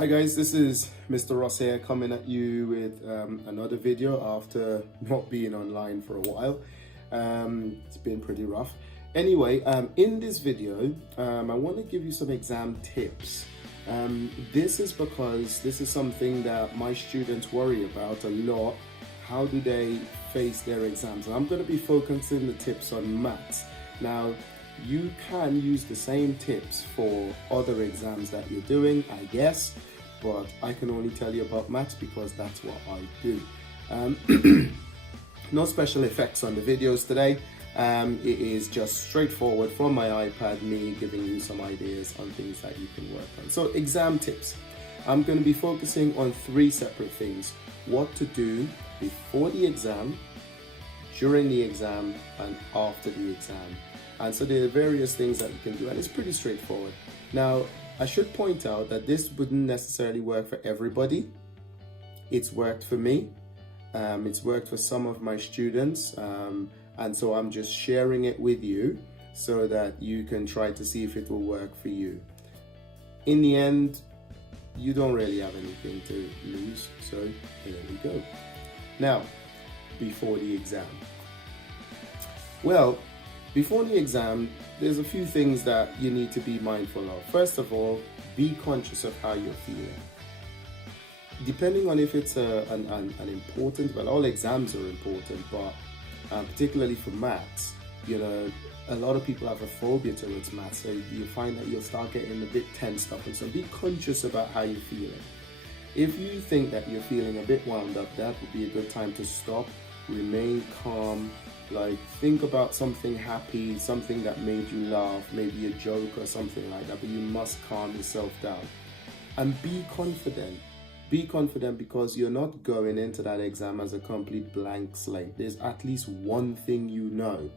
Hi guys, this is Mr. Ross here coming at you with another video after not being online for a while. It's been pretty rough. Anyway, in this video, I want to give you some exam tips. This is because this is something that my students worry about a lot. How do they face their exams? And I'm going to be focusing the tips on maths. Now, you can use the same tips for other exams that you're doing, I guess, but I can only tell you about maths because that's what I do. No special effects on the videos today. It is just straightforward from my iPad, me giving you some ideas on things that you can work on. So exam tips. I'm going to be focusing on three separate things. What to do before the exam, during the exam, and after the exam. And so there are various things that you can do, and it's pretty straightforward. Now, I should point out that this wouldn't necessarily work for everybody. It's worked for me. It's worked for some of my students. And so I'm just sharing it with you so that you can try to see if it will work for you. In the end, you don't really have anything to lose. So here we go. Now, before the exam. Well, before the exam, there's a few things that you need to be mindful of. First of all, be conscious of how you're feeling. Depending on if it's an important, well, all exams are important, but particularly for maths, you know, a lot of people have a phobia towards maths, so you find that you'll start getting a bit tensed up, and so be conscious about how you're feeling. If you think that you're feeling a bit wound up, that would be a good time to stop, remain calm. Like, think about something happy, something that made you laugh, maybe a joke or something like that, but you must calm yourself down. And be confident. Be confident because you're not going into that exam as a complete blank slate. There's at least one thing you know.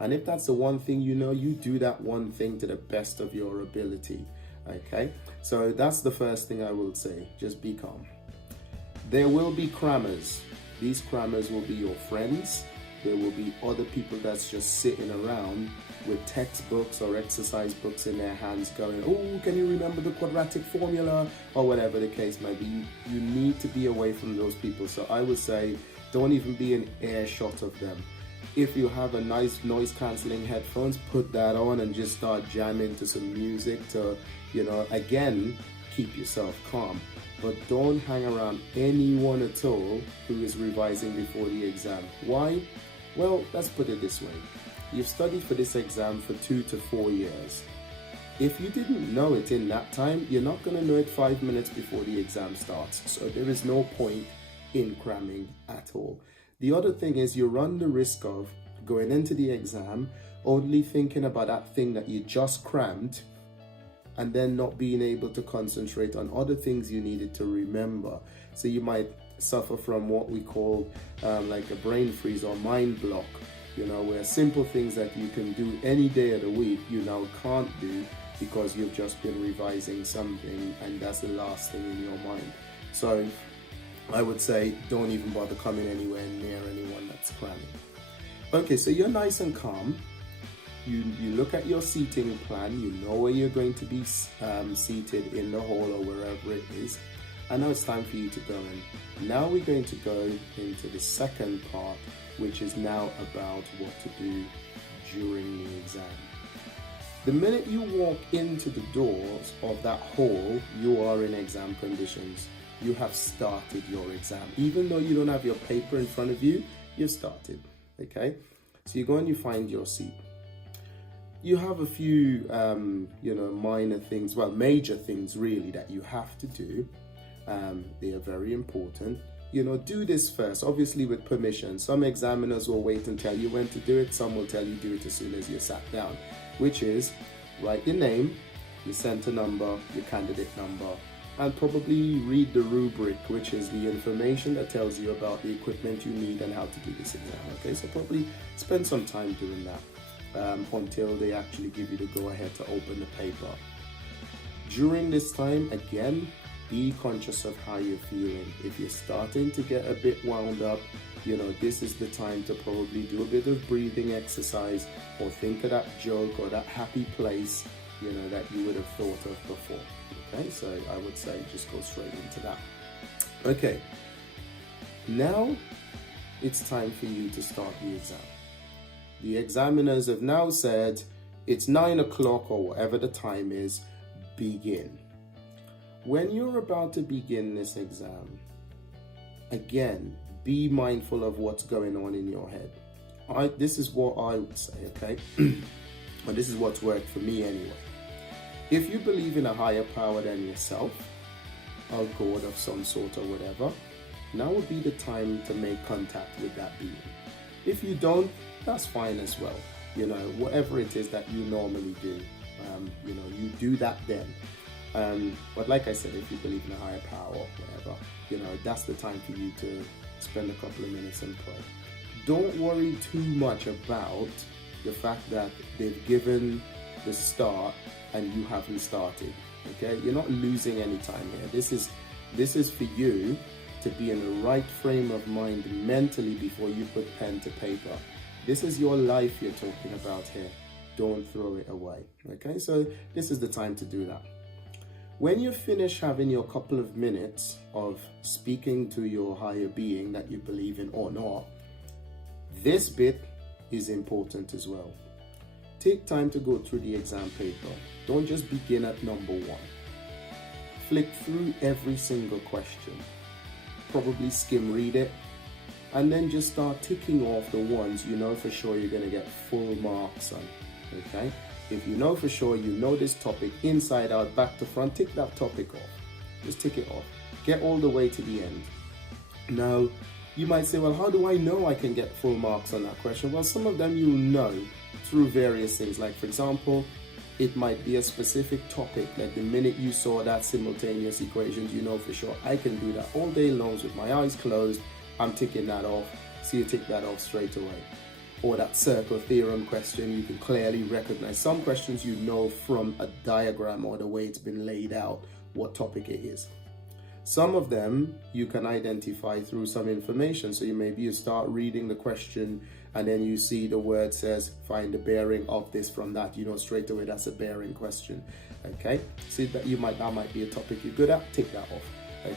And if that's the one thing you know, you do that one thing to the best of your ability. Okay? So that's the first thing I will say. Just be calm. There will be crammers. These crammers will be your friends. There will be other people that's just sitting around with textbooks or exercise books in their hands going, oh, can you remember the quadratic formula? Or whatever the case may be. You need to be away from those people. So I would say don't even be in earshot of them. If you have a nice noise cancelling headphones, put that on and just start jamming to some music to, you know, again, keep yourself calm. But don't hang around anyone at all who is revising before the exam. Why? Well, let's put it this way. You've studied for this exam for 2 to 4 years. If you didn't know it in that time, you're not going to know it 5 minutes before the exam starts. So there is no point in cramming at all. The other thing is you run the risk of going into the exam only thinking about that thing that you just crammed and then not being able to concentrate on other things you needed to remember. So you might suffer from what we call like a brain freeze or mind block, you know, where simple things that you can do any day of the week, you now can't do because you've just been revising something and that's the last thing in your mind. So I would say don't even bother coming anywhere near anyone that's cramming. Okay, so you're nice and calm. You look at your seating plan, you know where you're going to be seated in the hall or wherever it is. And now it's time for you to go in. Now we're going to go into the second part, which is now about what to do during the exam. The minute you walk into the doors of that hall, you are in exam conditions. You have started your exam. Even though you don't have your paper in front of you, you've started, okay? So you go and you find your seat. You have a few, you know, minor things, well, major things really that you have to do. They are very important. You know, do this first, obviously with permission. Some examiners will wait and tell you when to do it. Some will tell you do it as soon as you're sat down, which is write your name, your center number, your candidate number, and probably read the rubric, which is the information that tells you about the equipment you need and how to do this exam. Okay, so probably spend some time doing that until they actually give you the go-ahead to open the paper. During this time, again, be conscious of how you're feeling. If you're starting to get a bit wound up, you know, this is the time to probably do a bit of breathing exercise or think of that joke or that happy place, you know, that you would have thought of before. Okay, so I would say just go straight into that. Okay, now it's time for you to start the exam. The examiners have now said it's 9 o'clock or whatever the time is, begin. When you're about to begin this exam, again, be mindful of what's going on in your head. This is what I would say, okay? And this is what's worked for me anyway. If you believe in a higher power than yourself, a god of some sort or whatever, now would be the time to make contact with that being. If you don't, that's fine as well. You know, whatever it is that you normally do, you know, you do that then. But like I said, if you believe in a higher power or whatever, you know, that's the time for you to spend a couple of minutes and pray. Don't worry too much about the fact that they've given the start and you haven't started. Okay, you're not losing any time here. This is for you to be in the right frame of mind mentally before you put pen to paper. This is your life you're talking about here. Don't throw it away. Okay, so this is the time to do that. When you finish having your couple of minutes of speaking to your higher being that you believe in or not, this bit is important as well. Take time to go through the exam paper. Don't just begin at number 1. Flick through every single question. Probably skim read it. And then just start ticking off the ones you know for sure you're going to get full marks on. Okay? If you know for sure you know this topic inside out, back to front, tick that topic off. Just tick it off. Get all the way to the end. Now, you might say, well, how do I know I can get full marks on that question? Well, some of them you'll know through various things. Like, for example, it might be a specific topic. Like the minute you saw that simultaneous equations, you know for sure I can do that all day long with my eyes closed. I'm ticking that off. So you tick that off straight away. Or that circle theorem question, you can clearly recognize. Some questions you know from a diagram or the way it's been laid out what topic it is. Some of them you can identify through some information. So you start reading the question and then you see the word says find the bearing of this from that. You know straight away that's a bearing question. Okay, see that might be a topic you're good at. Tick that off.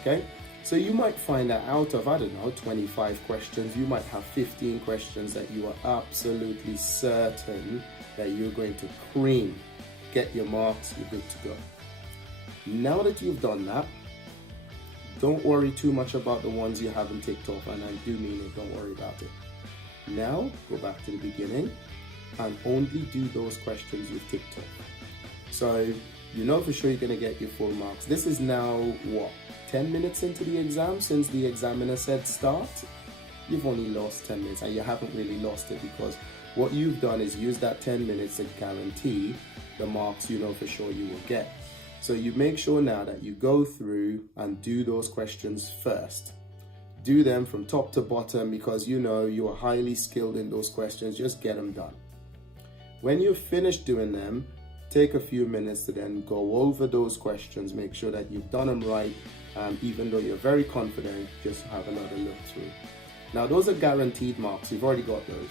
Okay. So you might find that out of, 25 questions, you might have 15 questions that you are absolutely certain that you're going to cream. Get your marks, you're good to go. Now that you've done that, don't worry too much about the ones you haven't ticked off, and I do mean it, don't worry about it. Now, go back to the beginning and only do those questions you've ticked off. So, you know for sure you're going to get your full marks. This is now, 10 minutes into the exam since the examiner said start? You've only lost 10 minutes and you haven't really lost it because what you've done is use that 10 minutes to guarantee the marks you know for sure you will get. So you make sure now that you go through and do those questions first. Do them from top to bottom because you know you are highly skilled in those questions. Just get them done. When you've finished doing them, take a few minutes to then go over those questions. Make sure that you've done them right. Even though you're very confident, just have another look through. Now those are guaranteed marks. You've already got those.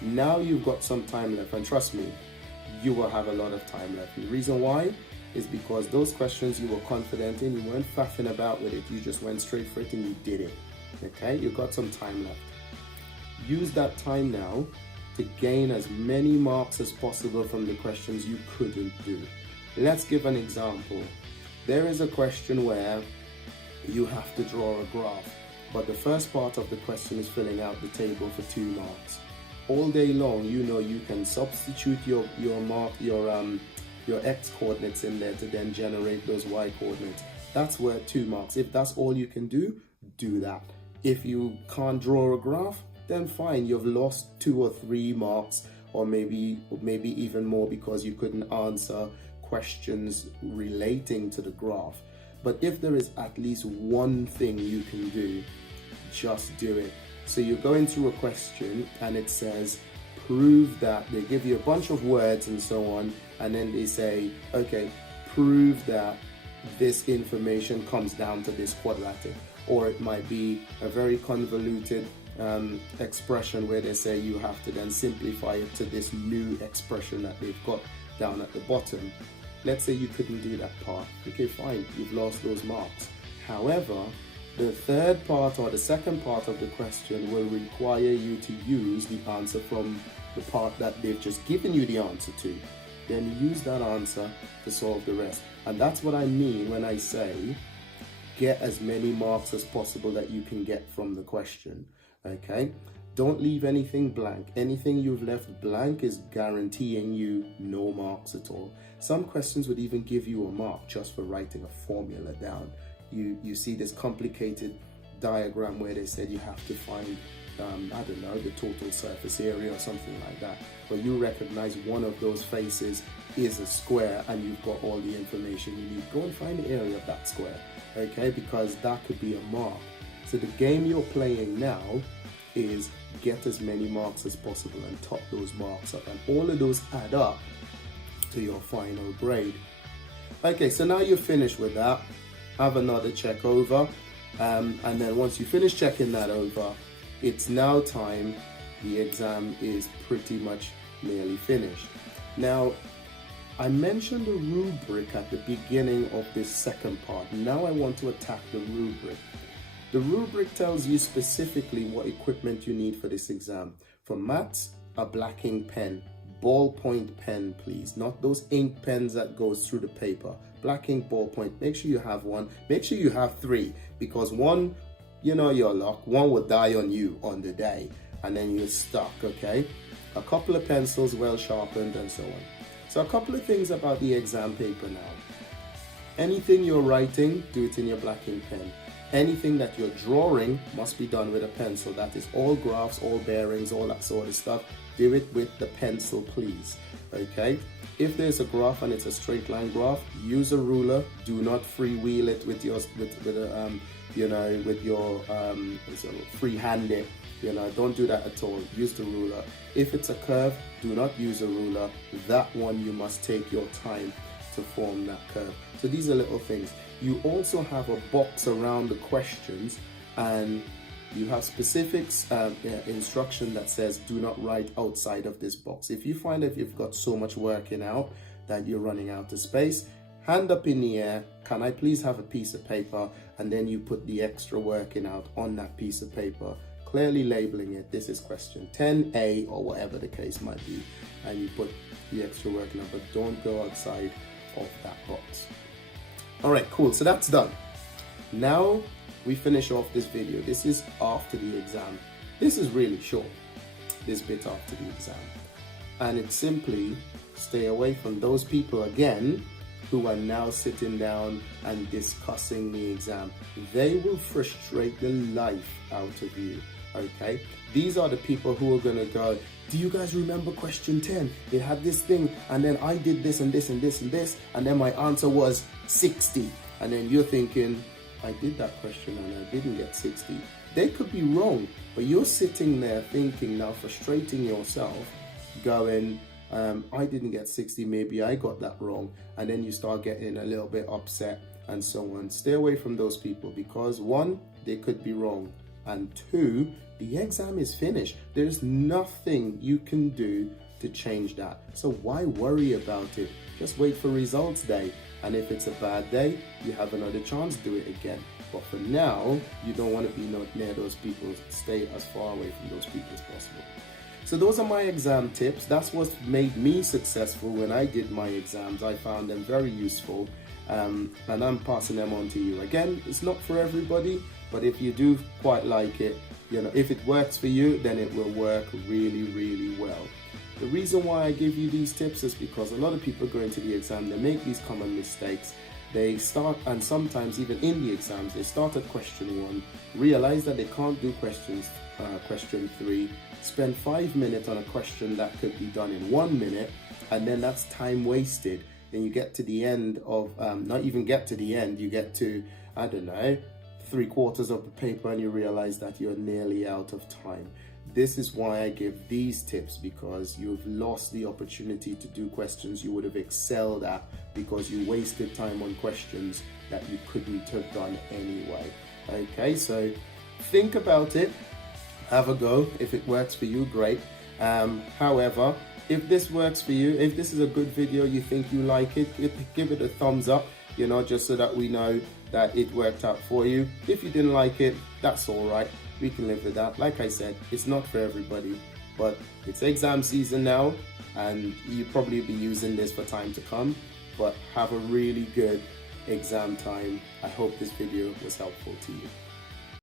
Now you've got some time left, and trust me, you will have a lot of time left. And the reason why is because those questions you were confident in, you weren't faffing about with it. You just went straight for it and you did it. Okay, you've got some time left. Use that time now to gain as many marks as possible from the questions you couldn't do. Let's give an example. There is a question where you have to draw a graph, but the first part of the question is filling out the table for 2 marks. All day long, you know you can substitute your x coordinates in there to then generate those y coordinates. That's worth 2 marks. If that's all you can do that. If you can't draw a graph, then fine, you've lost 2 or 3 marks, or maybe even more because you couldn't answer questions relating to the graph. But if there is at least one thing you can do, just do it. So you're going through a question and it says, prove that. They give you a bunch of words and so on, and then they say, okay, prove that this information comes down to this quadratic. Or it might be a very convoluted expression where they say you have to then simplify it to this new expression that they've got down at the bottom. let's say you couldn't do that part. Okay, fine, you've lost those marks. However, the third part or the second part of the question will require you to use the answer from the part that they've just given you the answer to. Then use that answer to solve the rest. And that's what I mean when I say get as many marks as possible that you can get from the question. Okay? Don't leave anything blank. Anything you've left blank is guaranteeing you no marks at all. Some questions would even give you a mark just for writing a formula down. You see this complicated diagram where they said you have to find, I don't know, the total surface area or something like that. But you recognize one of those faces is a square and you've got all the information you need. Go and find the area of that square, okay? Because that could be a mark. So the game you're playing now is get as many marks as possible and top those marks up. And all of those add up to your final grade. Okay, so now you're finished with that. Have another check over, and then once you finish checking that over, it's now time. The exam is pretty much nearly finished. Now, I mentioned the rubric at the beginning of this second part. Now I want to attack the rubric. The rubric tells you specifically what equipment you need for this exam. For maths, a black ink pen, ballpoint pen, please, not those ink pens that goes through the paper. Black ink, ballpoint, make sure you have one. Make sure you have three, because one, you know your luck, one will die on you on the day and then you're stuck, okay? A couple of pencils well sharpened and so on. So a couple of things about the exam paper now. Anything you're writing, do it in your black ink pen. Anything that you're drawing must be done with a pencil. That is all graphs, all bearings, all that sort of stuff. Do it with the pencil, please. Okay? If there's a graph and it's a straight line graph, use a ruler. Do not freewheel it with your sort of free-handed. Don't do that at all. Use the ruler. If it's a curve, do not use a ruler. That one you must take your time to form that curve. So these are little things. You also have a box around the questions, and you have specifics instruction that says do not write outside of this box. If you find that you've got so much working out that you're running out of space, hand up in the air, can I please have a piece of paper? And then you put the extra working out on that piece of paper, clearly labeling it. This is question 10A or whatever the case might be, and you put the extra working out, but don't go outside of that box. All right, cool, so that's done. Now we finish off this video. This is after the exam. This is really short, this bit after the exam. And it's simply stay away from those people again who are now sitting down and discussing the exam. They will frustrate the life out of you, okay? These are the people who are gonna go, do you guys remember question 10? It had this thing, and then I did this and this and this and this, and then my answer was 60. And then you're thinking, I did that question and I didn't get 60. They could be wrong, but you're sitting there thinking now, frustrating yourself, going, I didn't get 60, maybe I got that wrong. And then you start getting a little bit upset and so on. Stay away from those people, because one, they could be wrong, and two, the exam is finished. There's nothing you can do to change that. So why worry about it? Just wait for results day. And if it's a bad day, you have another chance to do it again. But for now, you don't want to be near those people. Stay as far away from those people as possible. So those are my exam tips. That's what made me successful when I did my exams. I found them very useful, and I'm passing them on to you. Again, it's not for everybody, but if you do quite like it, if it works for you, then it will work really, really well. The reason why I give you these tips is because a lot of people go into the exam, they make these common mistakes. They start, and sometimes even in the exams, they start at question 1, realize that they can't do question 3, spend 5 minutes on a question that could be done in 1 minute, and then that's time wasted. Then you get to the end of, not even get to the end, you get to, I don't know, 3/4 of the paper and you realize that you're nearly out of time. This is why I give these tips, because you've lost the opportunity to do questions you would have excelled at because you wasted time on questions that you couldn't have done anyway. Okay, so think about it, have a go. If it works for you, great. However, if this works for you, if this is a good video, you think you like it, give it a thumbs up, just so that we know that it worked out for you. If you didn't like it, that's all right. We can live with that. Like I said, it's not for everybody, but it's exam season now, and you probably be using this for time to come. But have a really good exam time. I hope this video was helpful to you.